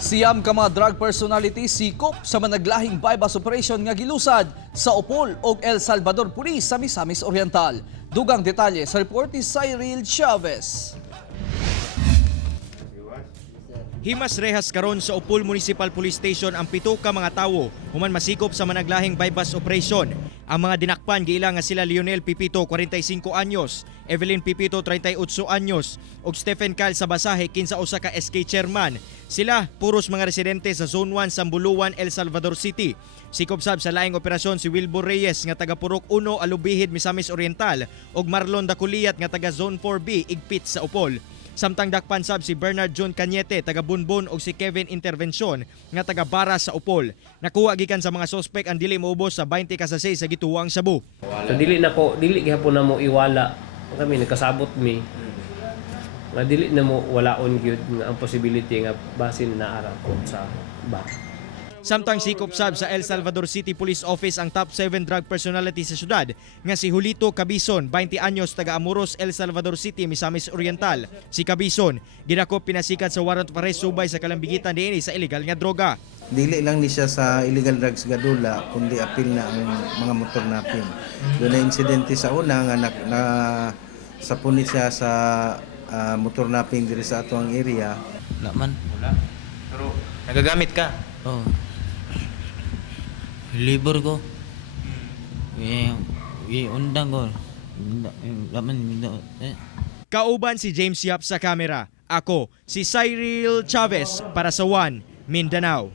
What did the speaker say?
Siyam ka mga drug personality sikop sa managlahing bypass operation nga gilusad sa Opol ug El Salvador Police sa Misamis Oriental. Dugang detalye sa report ni Cyril Chavez. Himas rehas karon sa Opol Municipal Police Station ang 7 ka mga tawo human masikop sa managlahing bypass operation. Ang mga dinakpan giila nga sila Lionel Pipito 45 anyos, Evelyn Pipito 38 anyos ug Stephen Cal sa basahe kinsa usa ka SK chairman. Sila puros mga residente sa Zone 1 Sambuluan, El Salvador City. Sikop sab sa laing operasyon si Wilbur Reyes nga taga Purok 1 Alubihid, Misamis Oriental ug Marlon Daculiyat nga taga Zone 4B Igpit sa Opol. Samtang dakpan sab si Bernard John Cañete taga Bunbon ug si Kevin Intervention nga taga Bara sa Opol. Nakuha gikan sa mga sospek ang dili moubos sa 20 ka sachet sa gituwang sabu. So dili gihapon na mo iwala kami nagkasabot mi. Nga dili na mo walaon gyud nga ang possibility nga basin na ara ko sa ba. Samtang sikop sab sa El Salvador City Police Office ang top 7 drug personality sa syudad nga si Julito Cabizon, 20 anyos, taga Amoros, El Salvador City, Misamis Oriental. Si Cabizon ginakop pinasikat sa warrant of arrest subay sa kalambigitan diini sa illegal nga droga. Dili lang ni siya sa illegal drugs gadula kundi apil na ang mga motor napin. Doon na insidente sa una nga sapunit siya sa motor napping diri sa atong area. Naman. Wala. Pero nagagamit ka? Oh. Libur ko. Undang ko. Laman. Kauban si James Yap sa kamera. Ako si Cyril Chavez para sa One Mindanao.